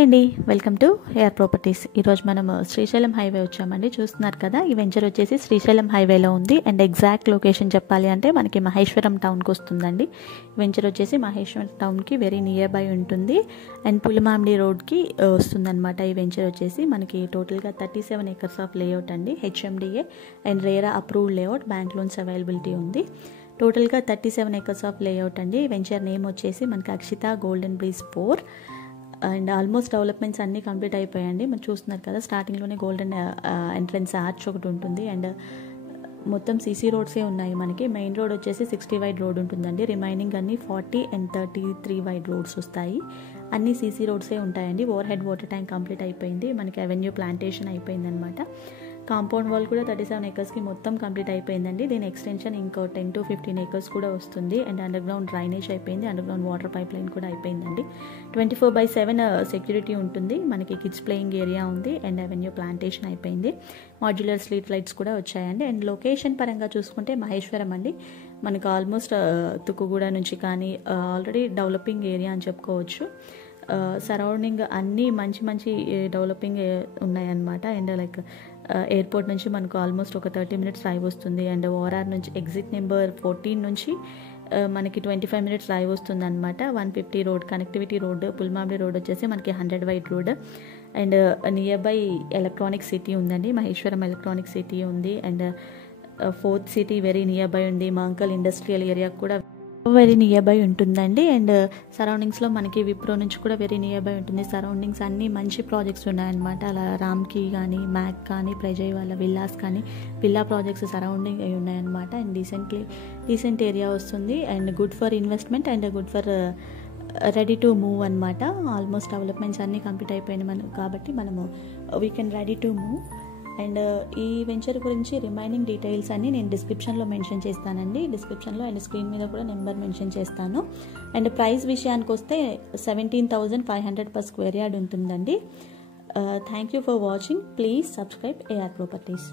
Hi అండి, welcome to AR properties. ఈరోజు మనం శ్రీశైలం హైవే వచ్చామండి. చూస్తున్నారు కదా, ఈ వెంచర్ వచ్చేసి శ్రీశైలం హైవేలో ఉంది. అండ్ ఎగ్జాక్ట్ లొకేషన్ చెప్పాలి అంటే మనకి మహేశ్వరం టౌన్కి వస్తుందండి. ఈ వెంచర్ వచ్చేసి మహేశ్వరం టౌన్కి వెరీ నియర్ బై ఉంటుంది. అండ్ పులిమామిడి రోడ్కి వస్తుందన్నమాట. ఈ వెంచర్ వచ్చేసి మనకి టోటల్గా 37 acres ఆఫ్ లేఅవుట్ అండి. HMDA and RERA approved layout, bank loans availability ఉంది. టోటల్గా 37 acres ఆఫ్ లేఅవుట్ అండి. వెంచర్ నేమ్ వచ్చేసి మనకి Akshita golden breeze 4. And almost developments అన్నీ కంప్లీట్ అయిపోయాయండి. మనం చూస్తున్నారు కదా, స్టార్టింగ్లోనే గోల్డెన్ ఎంట్రన్స్ ఆర్చ్ ఒకటి ఉంటుంది. అండ్ మొత్తం సీసీ రోడ్సే ఉన్నాయి మనకి. మెయిన్ రోడ్ వచ్చేసి 60 వైడ్ రోడ్ ఉంటుందండి. రిమైనింగ్ అన్ని 40 and 33 వైడ్ రోడ్స్ వస్తాయి. అన్ని సీసీ రోడ్సే ఉంటాయండి. Over head water tank complete అయిపోయింది. మనకి అవెన్యూ ప్లాంటేషన్ అయిపోయింది అనమాట. కాంపౌండ్ వాల్ కూడా 37 acresకి మొత్తం కంప్లీట్ అయిపోయిందండి. దీని ఎక్స్టెన్షన్ ఇంకో 10 to 15 acres కూడా వస్తుంది. అండ్ అండర్ గ్రౌండ్ డ్రైనేజ్ అయిపోయింది. Under ground water pipe line కూడా అయిపోయిందండి. 24/7 సెక్యూరిటీ ఉంటుంది. మనకి కిడ్స్ ప్లేయింగ్ ఏరియా ఉంది. అండ్ అవెన్యూ ప్లాంటేషన్ అయిపోయింది. మాడ్యులర్ స్ట్రీట్ లైట్స్ కూడా వచ్చాయండి. అండ్ లొకేషన్ పరంగా చూసుకుంటే మహేశ్వరం అండి. మనకు ఆల్మోస్ట్ తుక్కుగూడ నుంచి కానీ ఆల్రెడీ డెవలపింగ్ ఏరియా అని చెప్పుకోవచ్చు. సరౌండింగ్ అన్నీ మంచి మంచి డెవలపింగ్ ఉన్నాయన్నమాట. అండ్ లైక్ ఎయిర్పోర్ట్ నుంచి మనకు ఆల్మోస్ట్ ఒక 30 minutes డ్రైవ్ వస్తుంది. అండ్ ఓఆర్ఆర్ నుంచి ఎగ్జిట్ నెంబర్ 14 నుంచి మనకి 25 minutes డ్రైవ్ వస్తుంది అనమాట. 150 road connectivity road. Pulmamidi road వచ్చేసి మనకి 100 wide road. And near by electronic city ఉందండి. మహేశ్వరం ఎలక్ట్రానిక్ సిటీ ఉంది. And 4th city very near by ఉంది. మాంకల్ ఇండస్ట్రియల్ ఏరియా కూడా వెరీ నియర్ బై ఉంటుందండి. అండ్ సరౌండింగ్స్లో మనకి విప్రో నుంచి కూడా వెరీ నియర్ బై ఉంటుంది. సరౌండింగ్స్ అన్నీ మంచి ప్రాజెక్ట్స్ ఉన్నాయన్నమాట. అలా రామ్కి కానీ, మ్యాక్ కానీ, ప్రజయ్ వాళ్ళ విల్లాస్ కానీ, విల్లా ప్రాజెక్ట్స్ సరౌండింగ్ అయి ఉన్నాయన్నమాట. అండ్ డీసెంట్ ఏరియా వస్తుంది. And good for investment and good for ready to move అనమాట. ఆల్మోస్ట్ డెవలప్మెంట్స్ అన్నీ కంప్లీట్ అయిపోయినాయి కాబట్టి మనము we can ready to move. And ఈ వెంచర్ గురించి రిమైనింగ్ డీటెయిల్స్ అన్నీ నేను డిస్క్రిప్షన్లో మెన్షన్ చేస్తానండి. డిస్క్రిప్షన్లో అండ్ స్క్రీన్ మీద కూడా నెంబర్ మెన్షన్ చేస్తాను. అండ్ ప్రైస్ విషయానికి వస్తే 17,500 per square yard ఉంటుందండి. Thank you for watching. Please subscribe AR properties.